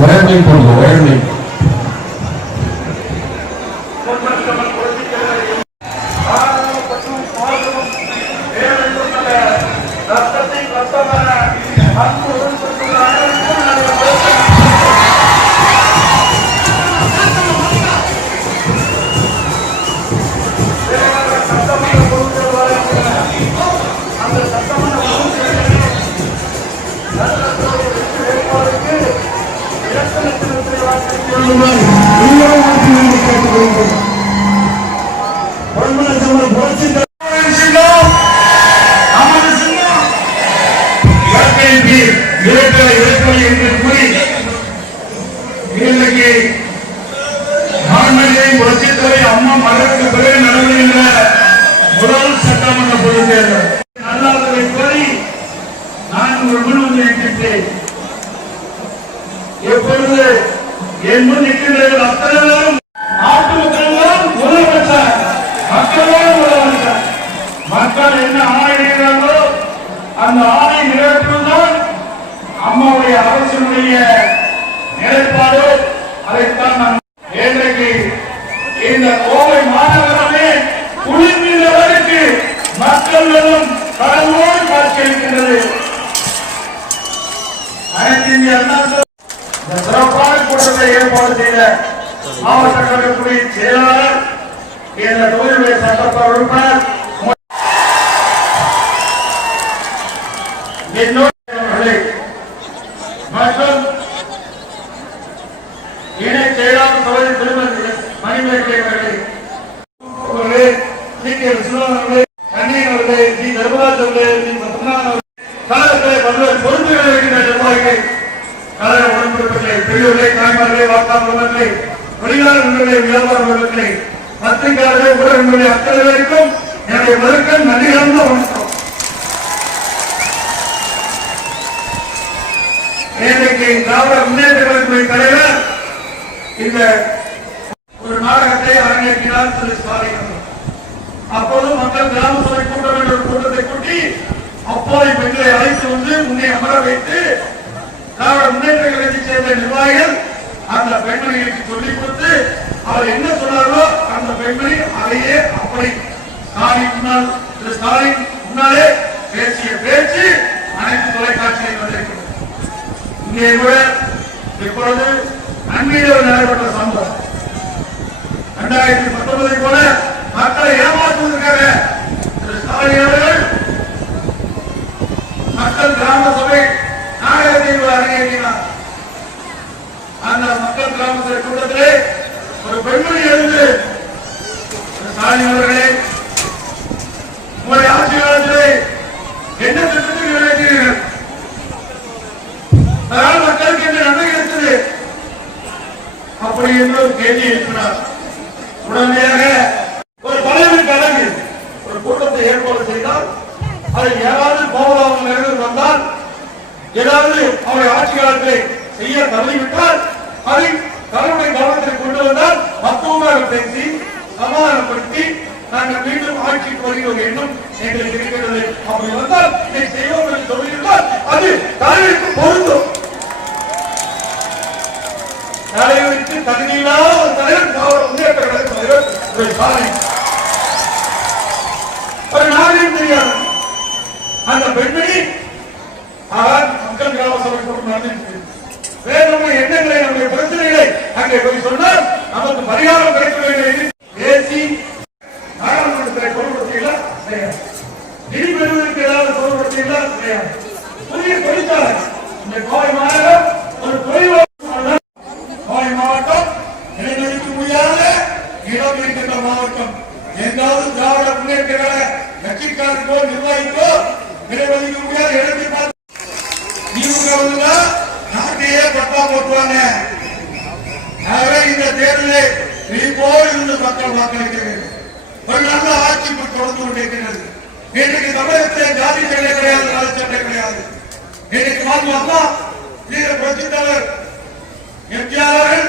Warning for the warning. அம்மா மரணத்துக்கு பிறகு நடைபெறுகின்ற முதல் சட்டமன்ற பொதுத் தேர்தல் நல்லாததை கோரி நான் ஒரு முன் வந்து நிற்கின்றேன். எப்பொழுது என் முன் நிற்கின்றீர்கள் அத்தனை பேரும் நாட்டு மக்கள் முதலமைச்சர் மக்களோடு முதலமைச்சர் மக்கள் என்ன ஆணையிடுகிறார்களோ அந்த ஆணை நிறைவேற்றுவதுதான் அம்மாவுடைய அரசினுடைய நிலைப்பாடு. அதைத்தான் நான் இன்றைக்கு இந்த கோவை மாநகரமே குளிர்ந்தவருக்கு மக்களும் கடலோடு காட்சியளிக்கின்றது. அனைத்து இந்திய அண்ணா சிறப்பான கூட்டத்தை ஏற்பாடு செய்த மாவட்ட கழகத்துடைய செயலாளர், இந்த தொகுதியுடைய சட்டமன்ற உறுப்பினர் மற்றும் இணை செயலாளர் தொகுதி திருமதி மணிமேகலை அவர்களே, டி கே விஸ்வநாதன் அவர்களே, கண்ணீர் அவர்களே, டி தர்மராஜ் அவர்களே, டி சத்யநாராயணன் அவர்களே, கழகத்திலே பல்வேறு பொறுப்புகள் இருக்கின்ற நிர்வாகிகள், கழக உடன்பிறப்புகளை, பெரியோர்களே, தாய்மார்களே, வாக்காளர்களே, தொழிலாளர்களே, வியாபாரர்களே, பத்திரிகையாளர்களே, ஊடகங்களே, அத்தனை பேருக்கும் என்னுடைய வணக்கம், நன்றி கலந்த வணக்கம். இன்றைக்கு திராவிட முன்னேற்ற கழகத்துடைய தலைவர் இந்த ஒரு நாடகத்தை அரங்கேற்றினார் திரு ஸ்டாலின். அப்போது மக்கள் கிராம சபை கூட்டம் என்ற ஒரு கூட்டத்தை கூட்டி அப்போதை பெண்களை அழைத்து வந்து முன்னே அமர வைத்து திராவிட முன்னேற்ற கழகத்தை சேர்ந்த நிர்வாகிகள் அந்த பெண்மணிகளுக்கு சொல்லிக் கொடுத்து அவர் என்ன சொன்னாரோ அந்த பெண்மணி அதையே அப்படி திரு ஸ்டாலின் முன்னாலே பேசிய பேச்சு அனைத்து தொலைக்காட்சியில் வந்திருக்கிறது. இங்கே கூட இப்பொழுது அண்மையில் நடைபெற்ற சம்பவம் 2019 போல மக்களை ஏமாற்றுவதற்காக திரு ஸ்டாலின் அவர்கள் மக்கள் கிராம சபை நாடகத்தை அரங்கேற்றினார். அந்த மக்கள் கிராம சபை கூட்டத்திலே ஒரு பெண்மணி எழுந்து ஸ்டாலின் அவர்களே, உங்களுடைய ஆட்சி காலத்திலே என்ன திட்டத்தை நிறைவேற்றீர்கள், அதனால் மக்களுக்கு என்ன நன்மை கிடைத்தது அப்படி என்று ஒரு கேள்வி எழுப்பினார். உடனடியாக ஒரு தலைவர் கலந்து ஒரு கூட்டத்தை ஏற்பாடு செய்தால் அதில் யாராவது கோபதாபம் வந்தால் ஏதாவது அவருடைய ஆட்சி காலத்தை செய்ய தவறிவிட்டால் அதை தலைவருடைய கவனத்தில் கொண்டு வந்தால் மொத்தமாக பேசி சமாதானப்படுத்தி நாங்கள் மீண்டும் ஆட்சிக்கு வருகிற எண்ணம் எங்களுக்கு இருக்கிறது. அப்படி வந்தால் இதை செய்வோம் என்று சொல்லியிருந்தால் அது தலைவருக்கு பொருந்தும். தலைவருக்கு தகுதியில்லாத ஒரு தலைவர் திராவிட முன்னேற்ற கழக தலைவர் ஒரு நாளையும் தெரியாது. அந்த பெண்மணி மக்கள் கிராம சபை கூட்டம் நடந்துச்சு. வேறு எண்ணங்களை நம்முடைய பிரச்சனைகளை அங்கே போய் சொன்னால் நமக்கு பரிகாரம் கிடைக்க வேண்டும் பேசி நாடாளுமன்றத்தை பொருட்படுத்தீங்களா கிடையாது. நிதி பெறுவதற்கு ஏதாவது பொருட்படுத்தீங்களா கிடையாது. புதிய தொழிற்சாலை இந்த கோவை மாநகரம் ஒரு தொழில் கோவை மாவட்டம் இடைநிறுத்த முடியாத இடம் இருக்கின்ற மாவட்டம் எங்காவது திராவிட முன்னேற்ற கழக கட்சிக்காரருக்கோ நிர்வாகிக்கோ இடஒதுக்க முடியாத இடத்தை பார்த்து திமுக வந்து நாட்டையே பட்டா போட்டுவாங்க. ஆகவே இந்த தேர்தலில் விழிப்போடு இருந்து மக்கள் வாக்களிக்கிறது. ஒரு நல்ல ஆட்சி தொடர்ந்து கொண்டிருக்கிறது. இன்றைக்கு தமிழகத்தில் ஜாதி சண்டை கிடையாது, நல சண்டை கிடையாது. இன்றைக்கு அம்மா புரட்சித் தலைவர் எம்ஜிஆர் அவர்கள்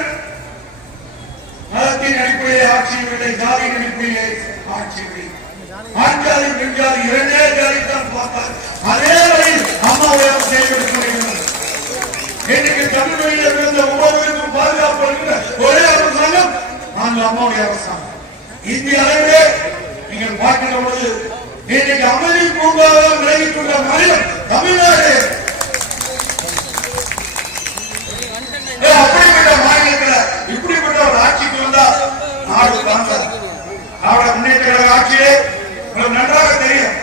மதத்தின் அடிப்படையில் ஆட்சியில்லை, ஜாதியின் அடிப்படையில் ஆட்சியில்லை. ஆண் ஜாதி பெண் ஜாதி இரண்டே ஜாதி தான் பார்த்தார். அதே வழியில் அம்மாவுடைய செயல்படுத்தப்படுகிறது. இன்றைக்கு தமிழ் மொழியில் இருந்த ஒவ்வொருவருக்கும் பாதுகாப்பு அளிக்கிற ஒரே அரசாங்கம் நாங்கள் அம்மாவுடைய அரசாங்கம். இந்திய அளவிலே நீங்கள் பார்க்கின்ற பொழுது இன்றைக்கு அமைதி பூங்காவாக விலகிக்கொண்ட மாநிலம் தமிழ்நாடு. அப்படிப்பட்ட மாநிலத்தில் இப்படிப்பட்ட ஒரு ஆட்சிக்கு வந்தா நாடு திராவிட முன்னேற்ற கழக ஆட்சியே உங்களுக்கு நன்றாக தெரியும்.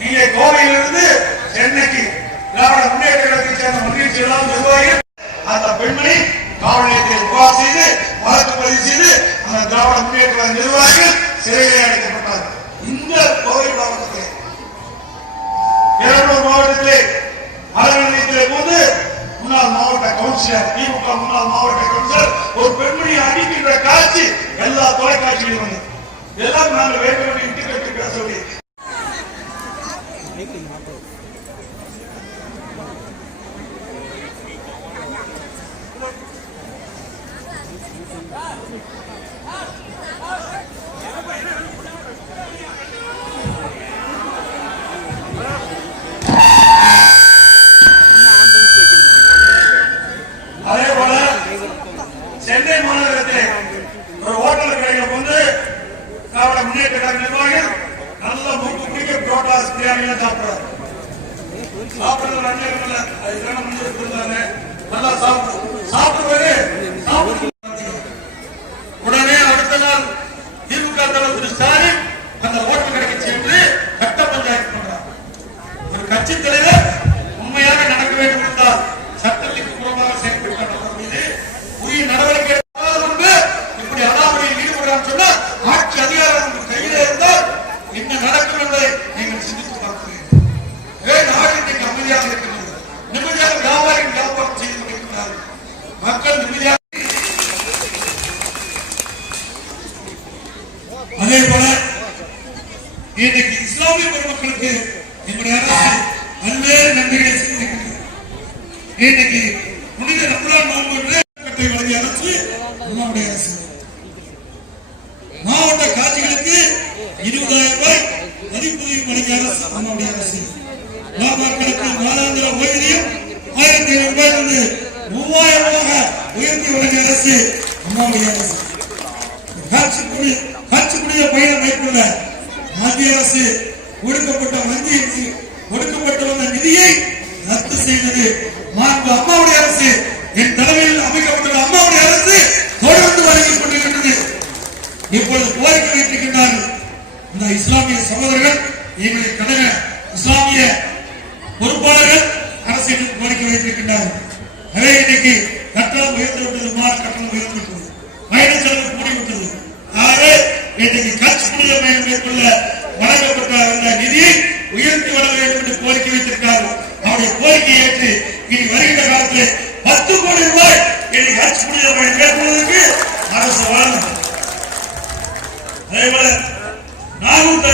நீங்க கோவையிலிருந்து சென்னைக்கு திராவிட முன்னேற்ற கழகத்தை சேர்ந்த ஒன்றிய செயலாளர் நிர்வாகிகள் அந்த பெண்மணி காவல் நிலையத்தில் புகார் செய்து வழக்கு பதிவு செய்து அந்த திராவிட முன்னேற்ற கழக நிர்வாகிகள் சிறையிலே அடைக்கப்பட்டார்கள். இந்த கோவை மாவட்டத்திலே பெரம்பலூர் மாவட்டத்திலே மலர் நிலையத்திலே போது முன்னாள் மாவட்ட கவுன்சிலர் திமுக முன்னாள் மாவட்ட கவுன்சிலர் ஒரு பெண்மணியை அடிக்கின்ற காட்சி எல்லா தொலைக்காட்சியிலும் வந்தது. இதெல்லாம் நாங்கள் வேண்டும் இட்டு கட்டி பேச வேண்டிய சென்னை மாநகரத்திலே ஒரு ஹோட்டல் கடையில வந்து திராவிட முன்னேற்ற கழக நிர்வாகிகள் நல்ல மூக்கு பிடிக்க புரோட்டாஸ் பிரியாணி சாப்பிடுறாரு. சாப்பிடுறது நல்லா சாப்பிடுவது உடனே அடுத்த நாள் திமுக தலைவர் திரு ஸ்டாலின் அந்த ஹோட்டல் கடைக்கு சென்று கட்ட பஞ்சாயத்து பண்றார். ஒரு கட்சி தலைவர் உண்மையாக நடக்க வேண்டும் என்றால் சட்டத்திற்கு புறமாக செயல்பட்ட நபர் மீது உரிய நடவடிக்கை இப்படி அடாவடியில் ஈடுபடுறான்னு சொன்னா ஆட்சி அதிகாரம் கையில இருந்தால் என்ன நடக்கும் என்பதை நீங்கள் சிந்தித்து பார்க்கிறீர்கள். நாடு இன்றைக்கு அமைதியாக இருக்கிறது. நிம்மதியாக வியாபாரிகள் வியாபாரம் செய்து கொண்டிருக்கிறார்கள். மக்கள் நிம்மதியாக. அதே போல இன்றைக்கு இஸ்லாமிய பெருமக்களுக்கு நம்முடைய அரசு பல்வேறு நன்மைகளை செய்திருக்கிறது. இன்றைக்கு புனித ரமலான் நோன்பு வழங்கிய அரசு நம்முடைய அரசு. மாவட்ட காட்சிகளுக்கு 20,000 ரூபாய் மதிப்புதவி வழங்கிய அரசு நம்முடைய அரசு. மக்களுக்கு மாதாந்திர ஓய்வூதியம் 1,500 ரூபாயிலிருந்து 3,000 ரூபாய் உயர்த்தி வழங்கிய அரசு நம்முடைய அரசு. காட்சிக்குரிய பயணம் மேற்கொள்ள மத்திய அரசு ஒடுக்கப்பட்டு வந்த நிதியை ரத்து செய்தது மாண்பு அம்மாவுடைய அரசு. என் தலைமையில் அமைக்கப்பட்டுள்ள அம்மாவுடைய அரசு தொடர்ந்து வழங்கிக் கொண்டிருக்கிறது. இப்பொழுது கோரிக்கை வைத்திருக்கின்றார்கள் இந்த இஸ்லாமிய சகோதரர்கள், எங்களுடைய கடக இஸ்லாமிய பொறுப்பாளர்கள் அரசியல் கோரிக்கை வைத்திருக்கின்றார்கள். அதே இன்னைக்கு கட்டணம் உயர்ந்துவிட்டது, மாத கட்டணம் உயர்ந்துவிட்டது, பயண செலவு கூடிவிட்டது. ஆகவே இன்றைக்கு காட்சிக்குரிய பயணம் மேற்கொள்ள வழங்கப்பட்ட அந்த நிதியை உயர்த்தி வழங்க வேண்டும் என்று கோரிக்கை வைத்திருக்கிறார்கள். அவருடைய கோரிக்கையை ஏற்று இனி வருகின்ற காலத்தில் 10 கோடி ரூபாய் இனி காட்சிக்குரிய பயணம் மேற்கொள்வதற்கு அரசு வழங்கும். அதேபோல நாகூர்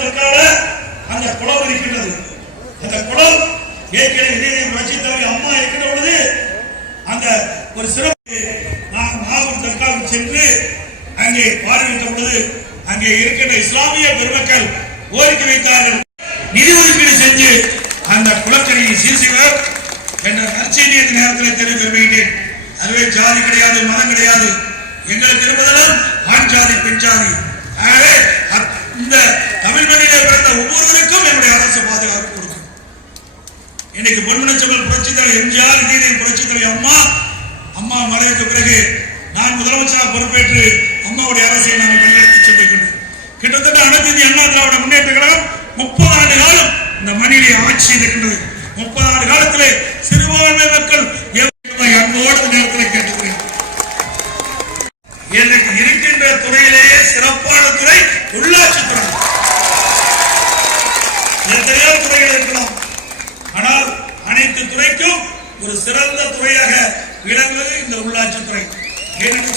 தர்கால அந்த குளம் இருக்கின்றது. அந்த குளம் ஏற்கனவே ரசித்தவரை அம்மா இருக்கின்ற பொழுது அந்த ஒரு சிறப்பு நாகூர் தர்காவுக்கு சென்று அங்கே பார்வையிட்ட பொழுது அங்கே இருக்கின்ற இஸ்லாமிய பெருமக்கள் கோரிக்கை வைத்தார்கள், நிதி ஒதுக்கீடு செஞ்சு அந்த குளக்கரையை சீர் செய்வார் என்ற நற்செய்தி இந்த நேரத்தில் தெரிவிக்கிறேன். அதுவே ஜாதி கிடையாது, மதம் கிடையாது, எங்களுக்கு இருப்பதெல்லாம் ஆண் ஜாதி பெண் ஜாதி. ஆகவே இந்த தமிழ் மண்ணிலே பிறந்த ஒவ்வொருவருக்கும் என்னுடைய அரசு பாதுகாப்பு கொடுக்கும். இன்னைக்கு பொன்மனச்செம்மல் புரட்சித் தலைவர் எம்ஜிஆர், இதயம் புரட்சித் தலைவர் அம்மா மறைவுக்கு பிறகு நான் முதலமைச்சராக பொறுப்பேற்று அம்மாவுடைய அரசை நாங்கள் வழிநடத்தி சென்றிருக்கிறோம். கிட்டத்தட்ட அனைத்து இந்திய அண்ணா திராவிட முன்னேற்ற கழகம் 30 ஆண்டு காலம் இந்த மண்ணிலே ஆட்சி செய்திருக்கின்றது. 30 ஆண்டு காலத்திலே சிறுபான்மை மக்கள் அன்போடு நேரத்தில் கேட்டுக்கிறேன். எனக்கு இருக்கின்ற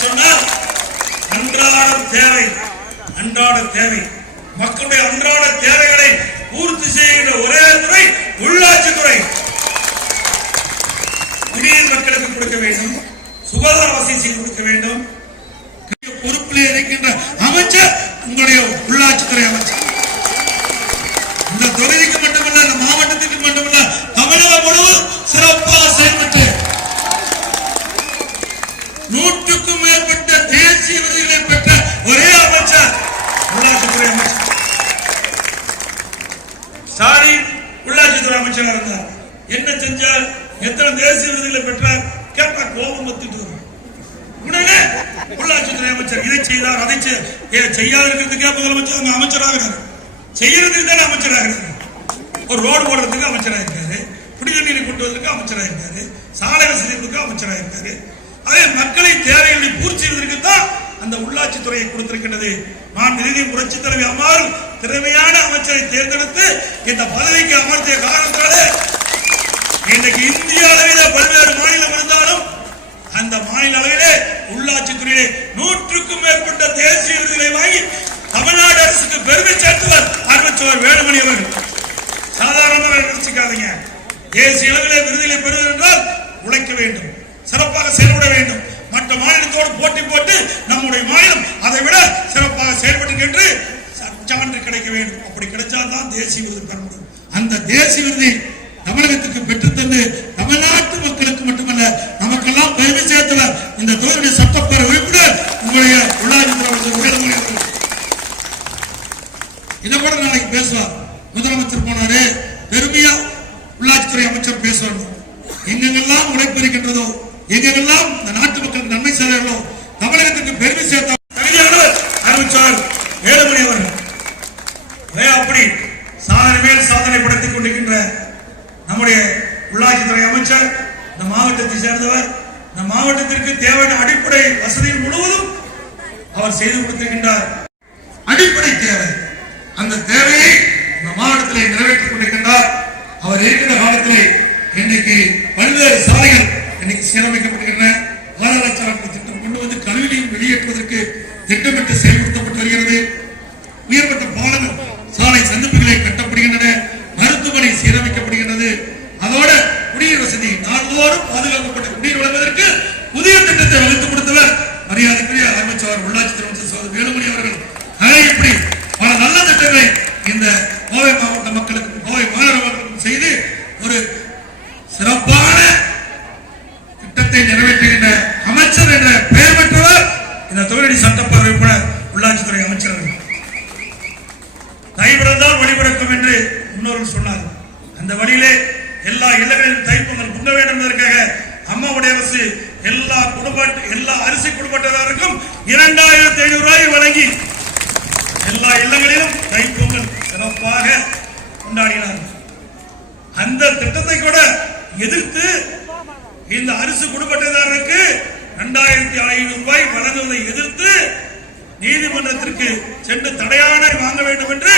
சொன்னால் அன்றாட தேவை மக்களுடைய அன்றாட தேவைகளை பூர்த்தி செய்கின்ற ஒரே துறை உள்ளாட்சித்துறை. குடிநீர் மக்களுக்கு கொடுக்க வேண்டும், சுகாதார வசதி செய்து கொடுக்க வேண்டும். பொறுப்பில் இருக்கின்ற அமைச்சர் உங்களுடைய உள்ளாட்சித்துறை அமைச்சர். இந்த தொகுதிக்கு மட்டுமல்ல, இந்த மாவட்டத்துக்கு மட்டுமல்ல, தமிழகம் முழுவதும் சிறப்பாக செயல்பட்டு 100க்கும் மேற்பட்ட தேசிய விருதுகளை பெற்ற ஒரே அமைச்சர் உள்ளாட்சித்துறை அமைச்சர் ஸ்டாலின். உள்ளாட்சித்துறை அமைச்சராக இருந்தார். என்ன செஞ்சார்? எத்தனை தேசிய விருதுகளை பெற்றார் கேட்டா கோபம் வந்துட்டு உடனே உள்ளாட்சித்துறை அமைச்சர் இதை செய்தார், அதை செய்யாத இருக்கிறதுக்கே முதலமைச்சர் அவங்க அமைச்சராக செய்யறதுக்கு தானே அமைச்சராக இருக்காரு. ஒரு ரோடு போடுறதுக்கு அமைச்சராக இருக்காரு, குடிநீரை கொண்டு வருவதற்கு அமைச்சராக இருக்காரு, சாலை வசதி கொடுக்க அமைச்சராக இருக்காரு. அதே மக்களை தேவைகளை பூர்த்தி செய்வதற்கு தான் அந்த உள்ளாட்சித்துறையை கொடுத்திருக்கின்றது. நான் நிதி புரட்சி தலைவி அம்மாள் திறமையான அமைச்சரை தேர்ந்தெடுத்து இந்த பதவிக்கு அமர்த்திய காரணத்தாலே இன்றைக்கு இந்திய அளவிலே பல்வேறு மாநிலம் இருந்தாலும் அந்த மாநில அளவிலே உள்ளாட்சித்துறையிலே 100க்கும் மேற்பட்ட தேசிய விருதுகளை வாங்கி தமிழ்நாடு அரசுக்கு பெருமை சேர்த்தவர் அறிவிச்சவர் வேலுமணி அவர்கள். சாதாரணமாக நினைச்சுக்காதீங்க. தேசிய அளவிலே விருதுகளை பெறுவது என்றால் உழைக்க வேண்டும், சிறப்பாக செயல்பட வேண்டும். மற்ற மாநிலத்தோடு போட்டி போட்டு நம்முடைய மாநிலம் அதை விட சிறப்பாக செயல்பட்டு என்று சான்று கிடைக்க வேண்டும். அப்படி கிடைச்சால்தான் தேசிய விருது பெற முடியும். அந்த தேசிய விருதை தமிழகத்துக்கு பெற்றுத்தந்து தமிழ்நாட்டு மக்களுக்கு மட்டுமல்ல நமக்கெல்லாம் பெருமை சேர்த்தவர் இந்த தொகுதியுடைய சட்டப்பேரவை உறுப்பினர் உங்களுடைய உள்ளாட்சித்துறை. இதை கூட நாளைக்கு பேசுவார். முதலமைச்சர் போனாரு, பெருமையா உள்ளாட்சித்துறை அமைச்சர் பேசுவார். எங்கெங்கெல்லாம் உழைப்பு இருக்கின்றதோ, எங்கெங்கெல்லாம் இந்த நாட்டு மக்களுக்கு நன்மை செய்தார்களோ, தமிழகத்துக்கு பெருமை சேர்த்த தகுதியானவர் அறிவிச்சார் வேலுமணி அவர்கள். அப்படி சாதனை மேல் சாதனை படுத்திக் கொண்டிருக்கின்ற நம்முடைய உள்ளாட்சித்துறை அமைச்சர் இந்த மாவட்டத்தை சேர்ந்தவர். இந்த மாவட்டத்திற்கு தேவையான அடிப்படை வசதிகள் முழுவதும் அவர் செய்து கொடுத்திருக்கின்றார். அடிப்படை தேவை, அந்த தேவையை இந்த மாவட்டத்தில் நிறைவேற்றிக் கொண்டிருக்கின்றார். அவர் இருக்கின்ற காலத்திலே இன்னைக்கு பல்வேறு சாலைகள் இன்னைக்கு சீரமைக்கப்பட்டிருக்கின்றன. பாதாளச்சாலை திட்டம் கொண்டு வந்து கல்வியையும் வெளியேற்றுவதற்கு திட்டமிட்டு செயல்படுத்தப்பட்டு வருகிறது. உயர்மட்ட பாலங்கள், சாலை சந்திப்புகளை கட்டப்படுகின்றன. மருத்துவமனை சீரமைக்கப்படுகின்றது. அதோட குடிநீர் வசதி நாள்தோறும் பாதுகாக்கப்பட்ட குடிநீர் வழங்குவதற்கு புதிய திட்டத்தை வகுத்துக் கொடுத்தவர் மரியாதைக்குரிய அமைச்சர் உள்ளாட்சித்துறை அமைச்சர் வேலுமணி அவர்கள். இப்படி பல நல்ல திட்டங்களை இந்த கோவை மாவட்ட மக்களுக்கும் கோவை மாநகர மக்களுக்கும் செய்து ஒரு சிறப்பான திட்டத்தை நிறைவேற்றுகின்ற அமைச்சர் என்ற பெயர் பெற்றவர் இந்த தொகுதி சட்டப்பேரவை உறுப்பினர் உள்ளாட்சித்துறை அமைச்சர். தை பிறந்தால் வழி பிறக்கும் என்று முன்னோர்கள் சொன்னார். அந்த வழியிலே எல்லா இல்லங்களிலும் தைப்பொங்கல் பொங்க வேண்டும் என்பதற்காக அம்மாவுடைய அரசு எல்லா அரிசி குடும்பத்தினருக்கும் 2500 ரூபாய் வழங்கி எல்லா இல்லங்களிலும் தைப்பொங்கல் சிறப்பாக கொண்டாடினார். அந்த திட்டத்தை கூட எதிர்த்து இந்த அரிசி குடும்பத்தினருக்கு 2500 ரூபாய் வழங்குவதை எதிர்த்து நீதிமன்றத்திற்கு சென்று தடையாணை வாங்க வேண்டும் என்று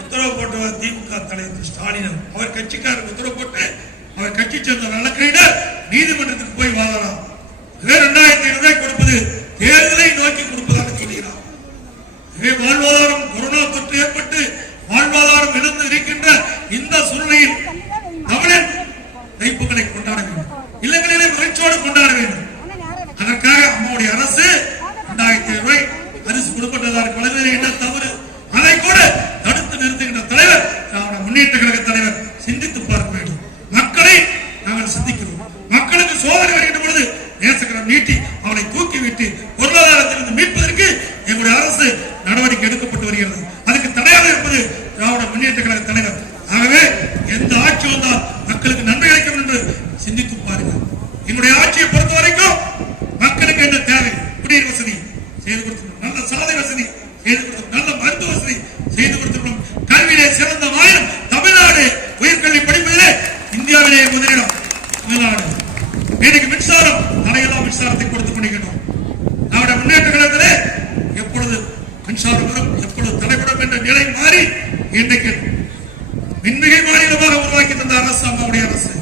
உத்தரவு போட்டவர் திமுக தலைவர் ஸ்டாலின். அவர் கட்சிக்காரர் உத்தரவு போட்டு அவர் கட்சி சேர்ந்த வழக்கறிஞர் நீதிமன்றத்துக்கு போய் வாழலாம். 2500 ரூபாய் கொடுப்பது தேர்தலை நோக்கி கொடுப்பதாக சொல்கிறார். வாழ்வாதாரம் கொரோனா தொற்று ஏற்பட்டு வாழ்வாதாரம் இழந்து இருக்கின்ற இந்த சூழ்நிலையில் தமிழன் தைப்பொங்கலை கொண்டாட வேண்டும், இல்லங்களிலே மகிழ்ச்சியோடு கொண்டாட வேண்டும். அதற்காக அம்மாவுடைய அரசு 2500 ரூபாய் அரிசி கொடுப்பட்டதாக வழங்குவதில் என்ன தவறு? அதை கூட தடுத்து நிறுத்துகின்ற தலைவர் திராவிட முன்னேற்ற கழக தலைவர் சிந்தித்து பார்க்க வேண்டும். மக்களை நாங்கள் சிந்திக்கிறோம். மக்களுக்கு சோதனை வருகின்ற பொழுது நேசக்கரம் நீட்டி அவனை தூக்கிவிட்டு பொருளாதாரத்திலிருந்து மீட்பதற்கு எங்களுடைய அரசு நடவடிக்கை எடுக்கப்பட்டு வருகிறது. அதுக்கு தடையாக இருப்பது திராவிட முன்னேற்ற கழக தலைவர். ஆகவே எந்த ஆட்சி வந்தால் மக்களுக்கு நன்மை கிடைக்கும் என்று சிந்தித்து பாருங்கள். என்னுடைய ஆட்சியை பொறுத்த வரைக்கும் மக்களுக்கு என்ன தேவை? குடிநீர் வசதி செய்து கொடுத்திருக்கிறோம், நல்ல சாலை வசதி செய்து கொடுத்திருக்கிறோம், நல்ல மருத்துவ வசதி செய்து கொடுத்திருக்கிறோம். கல்வியிலே சிறந்த மாநிலம் தமிழ்நாடு. உயர்கல்வி படிப்பதிலே இந்தியாவிலேயே முதலிடம் தமிழ்நாடு. இன்னைக்கு மின்சாரம் தடையெல்லாம் மின்சாரத்தை கொடுத்துக் கொண்டிருக்கிறோம். நம்முடைய முன்னேற்ற கழகத்திலே எப்பொழுது மின்சாரம் வரும், எப்பொழுது தடைபடும் என்ற நிலை மாறி இன்றைக்கு மின்மிகை மாநிலமாக உருவாக்கி தந்த அரசு நம்முடைய அரசு.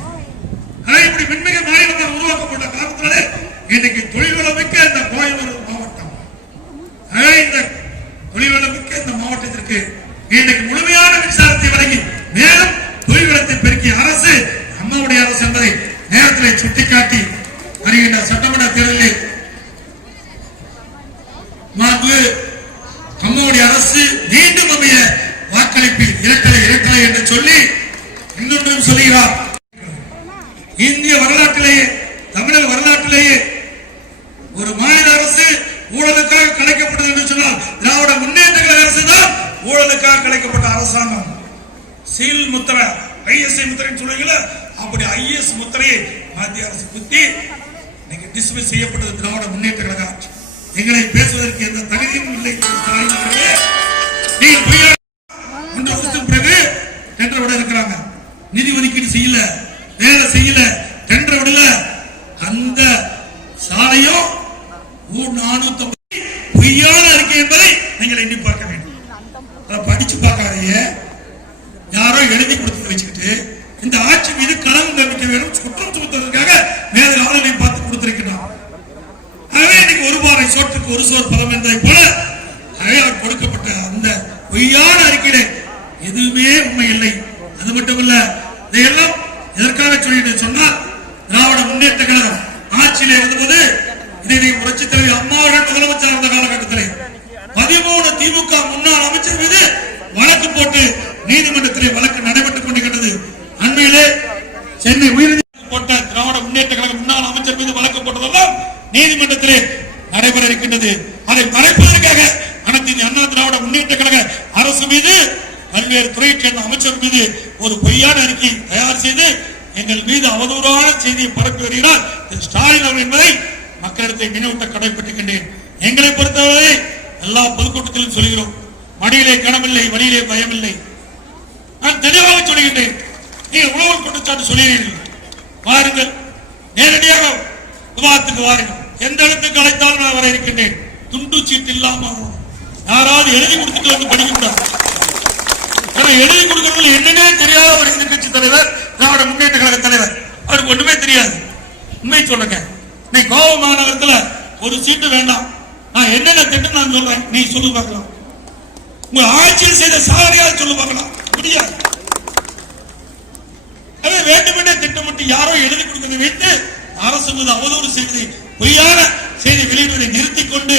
இப்படி மின்மிகை மாநிலமாக உருவாக்கப்பட்ட காரணத்தினாலே இன்னைக்கு தொழில் வளமிக்க இந்த கோயம்புத்தூர் மாவட்டத்திற்கு இன்றைக்கு முழுமையான மின்சாரத்தை வழங்கி மேலும் தொழில்வளத்தை பெருக்கிய அரசு அம்மாவுடைய அரசு என்பதை நேரத்தில் சுட்டிக்காட்டி வருகின்ற சட்டமன்ற தேர்தலில் அம்மாவுடைய அரசு மீண்டும் அமைய வாக்களிப்பில் இரட்டலை என்று சொல்லி இன்னொன்றும் சொல்லுகிறார். இந்திய வரலாற்றிலேயே தமிழக வரலாற்றிலேயே ஒரு மாநில அரசு ஊழலுக்காக கலைக்கப்பட்டது என்று சொன்னால் திராவிட முன்னேற்ற கழக அரசு தான் ஊழலுக்காக கலைக்கப்பட்ட அரசாங்கம். சீல் முத்திரை ஐஎஸ்ஐ முத்திரைன்னு சொல்லுவீங்கள, அப்படி ஐஎஸ் முத்திரையை மத்திய அரசு குத்தி டிஸ்மிஸ் செய்யப்பட்டது திராவிட முன்னேற்ற கழக ஆட்சி. எங்களை பேசுவதற்கு எந்த தகுதியும் இல்லை. நீங்கள் 3 வருஷத்துக்கு பிறகு டெண்டர் விட இருக்கிறாங்க, நிதி ஒதுக்கீடு செய்யல, வேலை செய்யல, டெண்டர் விடல. அந்த சாலையும் 450 பொய்யான அறிக்கை என்பதை நீங்கள் எண்ணி பார்க்க வேண்டும். அதை படிச்சு பார்க்காதீங்க. யாரோ எழுதி கொடுத்து வச்சுக்கிட்டு இந்த ஆட்சி மீது களவு நம்பிக்கை வேணும் குற்றம் சுமத்துவதற்காக வேறு ஆளுநரை பார்த்து கொடுத்திருக்கிறார். ஆகவே இன்னைக்கு ஒரு பாறை சோற்றுக்கு ஒரு சோறு பதம் என்பதை போல கொடுக்கப்பட்ட அந்த பொய்யான அறிக்கையில எதுவுமே உண்மை இல்லை. அது மட்டுமல்ல, இதையெல்லாம் எதற்காக சொல்லிட்டு சொன்னால் திராவிட முன்னேற்ற கழகம் ஆட்சியில் இருந்தபோது இதை புரட்சி தலைவர் அம்மா அவர்கள் முதலமைச்சர் இருந்த காலகட்டத்தில் 13 திமுக முன்னாள் அமைச்சர் மீது வழக்கு போட்டு நீதிமன்றத்திலே வழக்கு நடைபெற்றுக் கொண்டிருக்கிறது. அண்மையிலே சென்னை உயர்நீதிமன்றம் போட்ட திராவிட முன்னேற்ற கழக முன்னாள் அமைச்சர் மீது வழக்கு போட்டதெல்லாம் நீதிமன்றத்திலே நடைபெற இருக்கின்றது. அதை மறைப்பதற்காக அனைத்து இந்திய அண்ணா திராவிட முன்னேற்ற கழக அரசு மீது பல்வேறு துறையைச் சேர்ந்த அமைச்சர் மீது ஒரு பொய்யான அறிக்கை தயார் செய்து எங்கள் மீது அவதூறான செய்தியை பரப்பி வருகிறார் ஸ்டாலின் அவர்கள் என்பதை மக்களிடத்தை நினைவூட்ட கடமைப்பட்டிருக்கின்றேன். எங்களை பொறுத்தவரை எல்லா பொதுக்கூட்டத்திலும் சொல்கிறோம், மடியிலே கனமில்லை, வழியிலே பயமில்லை. நான் தெளிவாக சொல்கின்றேன். நீங்கள் உணவு குற்றச்சாட்டு சொல்கிறீர்கள், வாருங்கள், நேரடியாக விவாதத்துக்கு வாருங்கள். எந்த இடத்துக்கு அழைத்தாலும் நான் வர இருக்கின்றேன். துண்டு சீட்டு இல்லாம யாராவது எழுதி கொடுத்துட்டு வந்து படிக்கின்றார். எழுதி கொடுக்கறதுல என்னன்னே தெரியாத ஒரு எதிர்கட்சி தலைவர், திராவிட முன்னேற்ற கழக தலைவர், அவருக்கு ஒண்ணுமே தெரியாது. உண்மை சொல்லுங்க, நீ கோவை மாநகரத்துல ஒரு சீட்டு வேண்டாம், நான் என்னென்ன திட்டம் நான் சொல்றேன், நீ சொல்லு பார்க்கலாம். உங்க ஆட்சியில் செய்த சாதனையாக சொல்லு பார்க்கலாம். முடியாது. அதை வேண்டுமென்றே திட்டமிட்டு யாரோ எழுதி கொடுக்கிறதை வைத்து அரசு மீது அவதூறு செய்தி, பொய்யான செய்தி வெளியிடுவதை நிறுத்திக் கொண்டு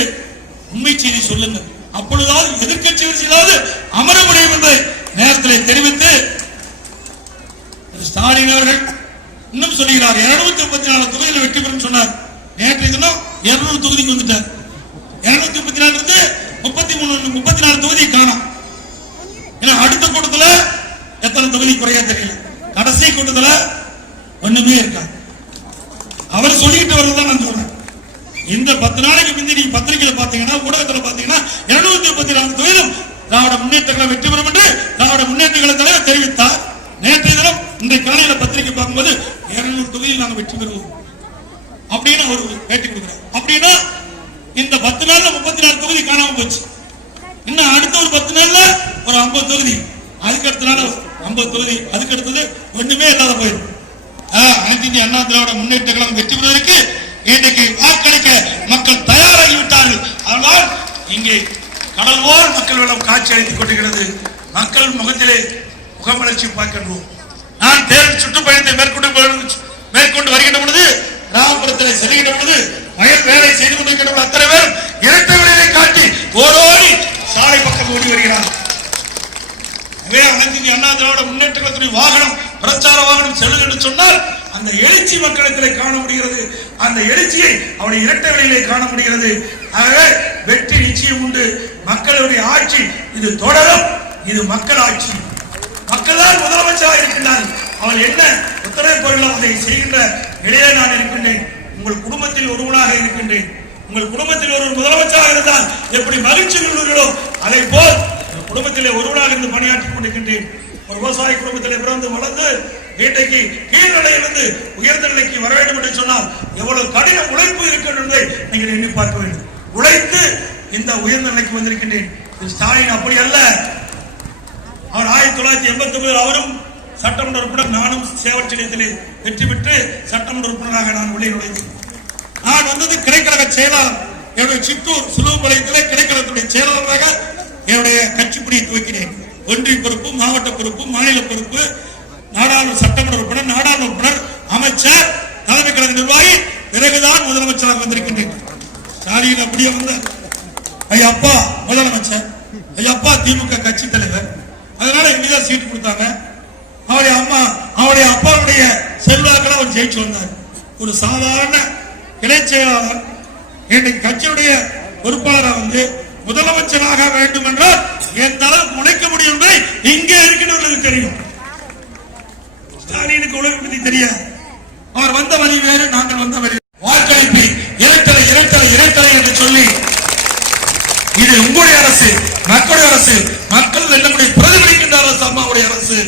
உண்மை செய்தி சொல்லுங்கள். அப்பொழுதாவது எதிர்கட்சி வரிசையிலாவது அமர முடியும் என்பதை நேரத்தில் தெரிவித்து ஸ்டாலின் அவர்கள் இன்னும் சொல்லுகிறார். 234 தொகுதியில் வெற்றி பெறும் சொன்னார். நேற்றைய தினம் 200 தொகுதிக்கு வந்துட்டார். 234 இருந்து 34 தொகுதியை காணும். அடுத்த கூட்டத்தில் எத்தனை தொகுதி குறையா தெரியல. கடைசி கூட்டத்தில் ஒண்ணுமே இருக்காது. அவர் சொல்லிட்டு வரதான் நான் சொல்றேன். இந்த 10 நாளைக்கு முந்தி நீங்க பத்திரிகையில பாத்தீங்கன்னா, ஊடகத்தில் பாத்தீங்கன்னா 234 தொகுதியிலும் திராவிட முன்னேற்ற கழகம் வெற்றி பெறும் என்று திராவிட முன்னேற்ற கழக தலைவர் தெரிவித்தார். நேற்றைய தினம் இன்றைய காலையில பத்திரிகை பார்க்கும்போது 200 தொகுதியில் நாங்கள் வெற்றி பெறுவோம் அப்படின்னு அவர் பேட்டி கொடுக்கிறார். அப்படின்னா இந்த 10 நாள்ல 34 தொகுதி காணாம போச்சு. இன்னும் அடுத்த ஒரு 10 நாள்ல ஒரு 50 தொகுதி, அதுக்கு அடுத்த நாள் 50 தொகுதி, அதுக்கு அடுத்தது ஒண்ணுமே இல்லாத போயிடும். அனைத்து இந்திய அண்ணா திராவிட முன்னேற்ற கழகம் வெற்றி பெறுவதற்கு இன்றைக்கு வாக்களிக்க மக்கள் தயாராகிவிட்டார்கள். ஆனால் இங்கே கடல் போல் மக்கள் வெள்ளம் காட்சி அளித்துக் கொண்டிருக்கிறது. மக்கள் முகத்திலே முகமலர்ச்சி பார்க்கின்றோம். நான் தேர்தல் சுற்றுப்பயணத்தை மேற்கொண்டு வருகின்ற பொழுது, கிராமப்புறத்தில் செல்கின்ற பொழுது, வயல் வேலை செய்து கொண்டிருக்கின்ற அத்தனை பேரும் இரட்டை விலையை காட்டி ஓடோடி சாலை பக்கம் ஓடி வருகிறார். அனைத்து இந்திய அண்ணா திராவிட முன்னேற்ற கழகத்துடைய வாகனம், பிரச்சார வாகனம் செல்லும் என்று சொன்னால் அந்த எழுச்சி மக்களிடத்திலே காண முடிகிறது. அந்த எழுச்சியை அவருடைய இரட்டை விலையிலே காண முடிகிறது. ஆகவே வெற்றி நிச்சயம் உண்டு. மக்களுடைய ஆட்சி இது தொடரும். இது மக்கள் ஆட்சி. மக்கள் தான் முதலமைச்சராக இருக்கின்றார்கள். அவர் என்ன எத்தனை பொருளோ அதை செய்கின்ற நிலையிலே நான் இருக்கின்றேன். உங்கள் குடும்பத்தில் ஒருவனாக இருக்கின்றேன். உங்கள் குடும்பத்தில் ஒரு முதலமைச்சராக இருந்தால் எப்படி மகிழ்ச்சி கொள்வீர்களோ அதை போல் குடும்பத்திலே ஒருவனாக இருந்து பணியாற்றிக் கொண்டிருக்கின்றேன். ஒரு விவசாய குடும்பத்திலே பிறந்து வளர்ந்து இன்றைக்கு கீழ்நிலையிலிருந்து உயர்ந்த நிலைக்கு வர வேண்டும் என்று சொன்னால் எவ்வளவு கடின உழைப்பு இருக்கிறது என்பதை நீங்கள் எண்ணி பார்க்க வேண்டும். உழைத்து இந்த உயர்ந்த நிலைக்கு வந்திருக்கின்றேன். ஸ்டாலின் அப்படி அல்ல. அவர் 1989 அவரும் சட்டமன்ற உறுப்பினர், நானும் சேவல் நிலையத்திலே வெற்றி பெற்று சட்டமன்ற உறுப்பினராக நான் உள்ளே நுழைந்தேன். நான் வந்தது கிளைக்கழக செயலாளர். என்னுடைய சித்தூர் சுலுவம்பாளையத்திலே கிளைக்கழகத்துடைய செயலாளராக என்னுடைய கட்சி திருப்பணியை துவக்கினேன். ஒன்றிய பொறுப்பு, மாவட்ட பொறுப்பு, மாநில பொறுப்பு, நாடாளுமன்ற சட்டமன்ற உறுப்பினர், நாடாளுமன்ற உறுப்பினர், அமைச்சர், தலைமை கழக நிர்வாகி, பிறகுதான் முதலமைச்சராக வந்திருக்கின்றேன். ஸ்டாலின் அப்படியே வந்தார். ஐயா அப்பா முதலமைச்சர், ஐயா அப்பா திமுக கட்சி தலைவர், அதனால இங்கதான் சீட்டு கொடுத்தாங்க. அவருடைய அப்பாவுடைய செல்வாக்களை அவர் ஜெயிச்சு வந்தார். ஒரு சாதாரண கிளை செயலாளர் இன்றைக்கு கட்சியுடைய பொறுப்பாளராக வந்து முதலமைச்சராக வேண்டும் என்றால் எந்த அளவுக்கு உழைக்க முடியும் என்பதை இங்கே இருக்கிறவர்களுக்கு தெரியும். ஸ்டாலினுக்கு உலக பற்றி தெரியாது. அவர் வந்த வழி வேறு, நாங்கள் வந்த வழி. வாக்களிப்பு இரட்டலை இரட்டலை இரட்டலை என்று சொல்லி இது உங்களுடைய அரசு, மக்களுடைய அரசு, மக்கள் என்னுடைய பிரதிபலிக்கின்ற அரசு, அம்மாவுடைய அரசு.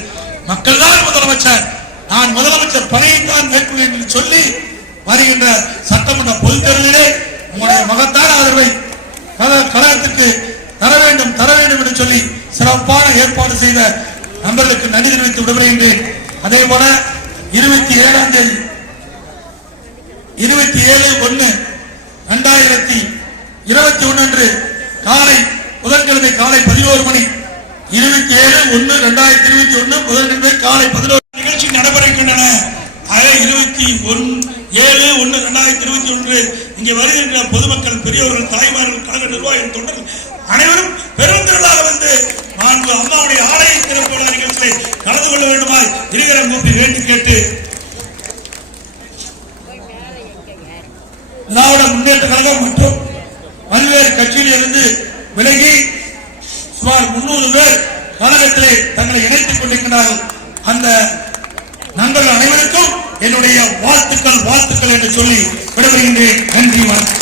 மக்கள் தான் முதலமைச்சர், நான் முதலமைச்சர் பணியைத்தான் மேற்கொள்வேன் என்று சொல்லி வருகின்ற சட்டமன்ற பொதுத் தேர்தலிலே உங்களுடைய மகத்தான ஆதரவை கழகத்திற்கு தர வேண்டும் என்று சொல்லி சிறப்பான ஏற்பாடு செய்த நண்பர்களுக்கு நன்றி தெரிவித்து விடுகிறேன். அதே போல 27ஆம் தேதி 27/1/2021 அன்று காலை புதன்கிழமை காலை 11 மணி 27/1/2021 புதன்கிழமை காலை 11 நிகழ்ச்சி நடைபெறுகின்றன. 27/1/2021 இங்கே வருகின்ற பொதுமக்கள், பெரியவர்கள், தாய்மார்கள், கழக நிர்வாகிகள், தொண்டர்கள் அனைவரும் பெருந்திரளாக வந்து அம்மாவுடைய ஆலய திறப்பு விழா நிகழ்ச்சியை கலந்து கொள்ள வேண்டுமாய் இருக்கிற கூப்பி வேண்டி கேட்டு திராவிட முன்னேற்ற கழகம் மற்றும் பல்வேறு கட்சியில் இருந்து விலகி சுமார் 300 பேர் கழகத்திலே தங்களை இணைத்துக் கொண்டிருக்கிறார்கள். அந்த நண்பர்கள் அனைவருக்கும் என்னுடைய வாழ்த்துக்கள் என்று சொல்லி விடைபெறுகின்றேன். நன்றி, வணக்கம்.